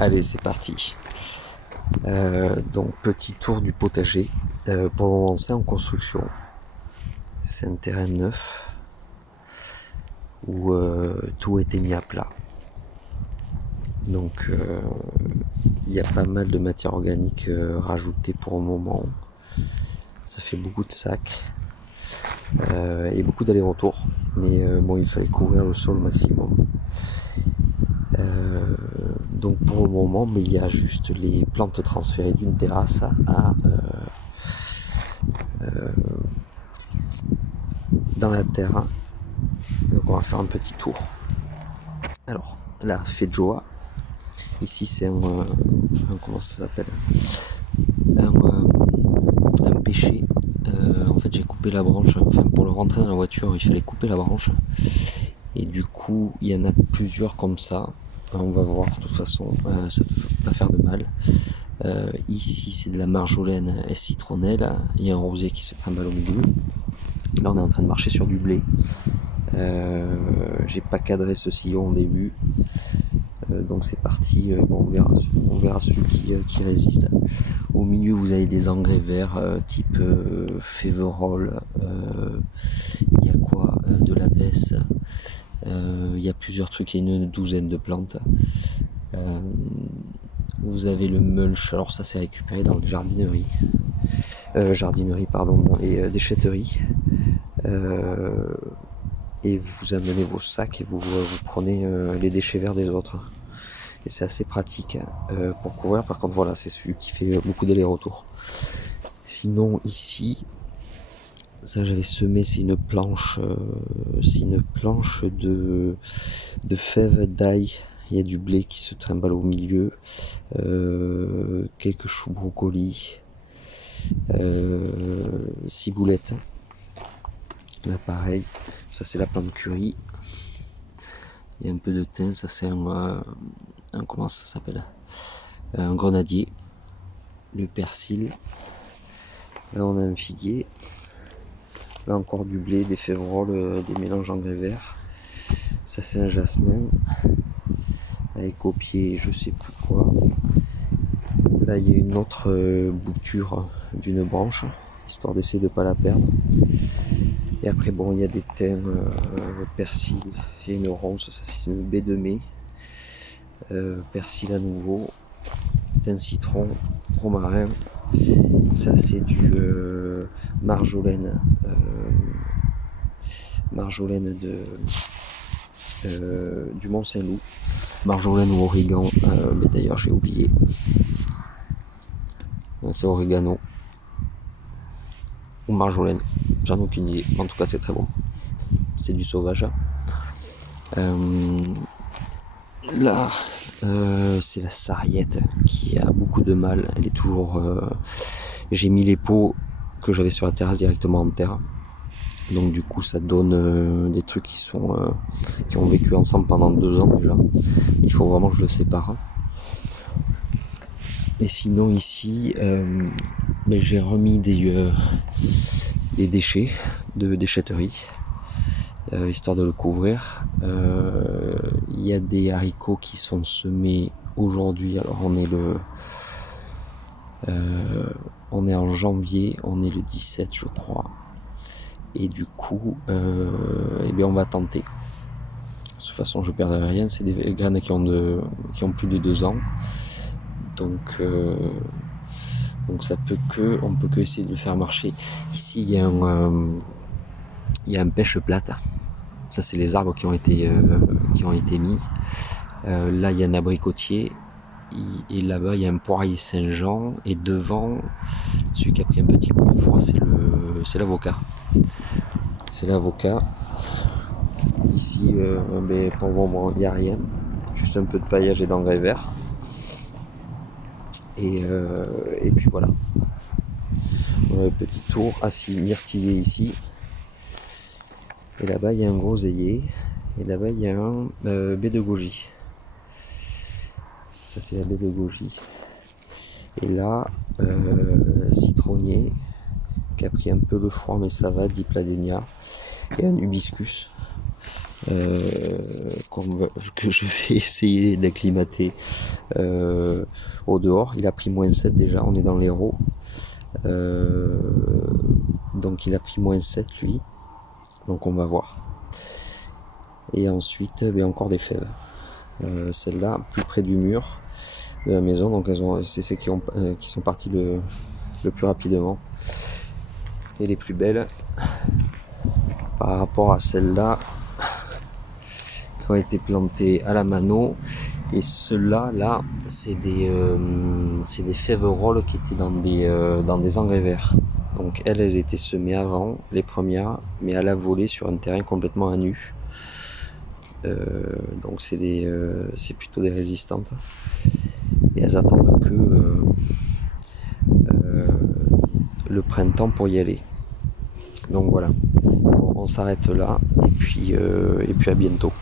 Allez, c'est parti. Donc, petit tour du potager. Pour le moment, c'est en construction. C'est un terrain neuf où tout a été mis à plat. Donc, il y a pas mal de matière organique rajoutée pour le moment. Ça fait beaucoup de sacs et beaucoup d'allers-retours. Mais bon, il fallait couvrir le sol au maximum. Donc pour le moment, mais il y a juste les plantes transférées d'une terrasse dans la terre. Donc on va faire un petit tour. Alors, la Feijoa, ici c'est un comment ça s'appelle, un pêcher. En fait j'ai coupé la branche, enfin pour le rentrer dans la voiture il fallait couper la branche. Et du coup il y en a plusieurs comme ça. On va voir, de toute façon, ça ne peut pas faire de mal. Ici, c'est de la marjolaine et citronnelle. Il y a un rosier qui se trimballe au milieu. Là, on est en train de marcher sur du blé. J'ai pas cadré ce sillon au début. Donc c'est parti. Bon, on verra celui qui résiste. Au milieu, vous avez des engrais verts type Féverol. Il y a quoi de la vesse. Il y a plusieurs trucs, il y a une douzaine de plantes. Vous avez le mulch, alors ça c'est récupéré dans les jardineries, dans les déchetteries. Et vous amenez vos sacs et vous prenez les déchets verts des autres. Et c'est assez pratique pour couvrir. Par contre, voilà, c'est celui qui fait beaucoup d'allers-retours. Sinon, ici, ça j'avais semé, c'est une planche de fèves d'ail. Il y a du blé qui se trimballe au milieu, quelques choux brocolis, ciboulettes. Là pareil, ça c'est la plante curry. Il y a un peu de thym, ça c'est un comment ça s'appelle, un grenadier. Le persil. Là on a un figuier. Là encore du blé, des féveroles, des mélanges engrais verts. Ça c'est un jasmin avec au pied je sais plus quoi. Là il y a une autre bouture d'une branche, histoire d'essayer de ne pas la perdre. Et après bon, il y a des thym, persil, il y a une ronce, ça c'est une baie de mai, persil à nouveau, thym citron, romarin. Ça c'est du marjolaine du Mont-Saint-Loup, marjolaine ou origan, mais d'ailleurs j'ai oublié. C'est oregano ou marjolaine, j'en ai aucune idée. En tout cas c'est très bon, c'est du sauvage. Là c'est la sarriette qui a beaucoup de mal. Elle est toujours j'ai mis les pots que j'avais sur la terrasse directement en terre, donc du coup ça donne des trucs qui ont vécu ensemble pendant 2 ans déjà. Il faut vraiment que je le sépare. Et sinon ici j'ai remis des déchets de déchetterie, histoire de le couvrir. Il y a des haricots qui sont semés aujourd'hui. Alors on est en janvier, on est le 17 je crois. Et du coup on va tenter. De toute façon je perdrai rien, c'est des graines qui ont plus de 2 ans. Donc ça on peut que essayer de le faire marcher. Ici il y a un pêche plate. Ça c'est les arbres qui ont été mis. Là il y a un abricotier. Et là-bas il y a un poirier Saint-Jean. Et devant, celui qui a pris un petit coup de froid, c'est l'avocat. C'est l'avocat. Ici pour le moment il n'y a rien. Juste un peu de paillage et d'engrais verts. Et puis voilà. On a un petit tour assis myrtillé ici. Et là-bas il y a un groseillier. Et là-bas il y a un baie de goji. Ça c'est la baie de goji. Et là citronnier qui a pris un peu le froid mais ça va, dipladénia. Et un hibiscus. que je vais essayer d'acclimater au dehors. Il a pris -7 déjà, on est dans l'Hérault. Donc il a pris -7 lui. Donc on va voir. Et ensuite, encore des fèves. Celles-là, plus près du mur de la maison. Donc c'est celles qui sont parties le plus rapidement. Et les plus belles par rapport à celles-là qui ont été plantées à la mano. Et ceux-là, là, c'est des fèves rôles qui étaient dans des engrais verts. Donc elles étaient semées avant, les premières, mais à la volée sur un terrain complètement à nu. Donc c'est plutôt des résistantes. Et elles attendent que le printemps pour y aller. Donc voilà. Bon, on s'arrête là et puis à bientôt.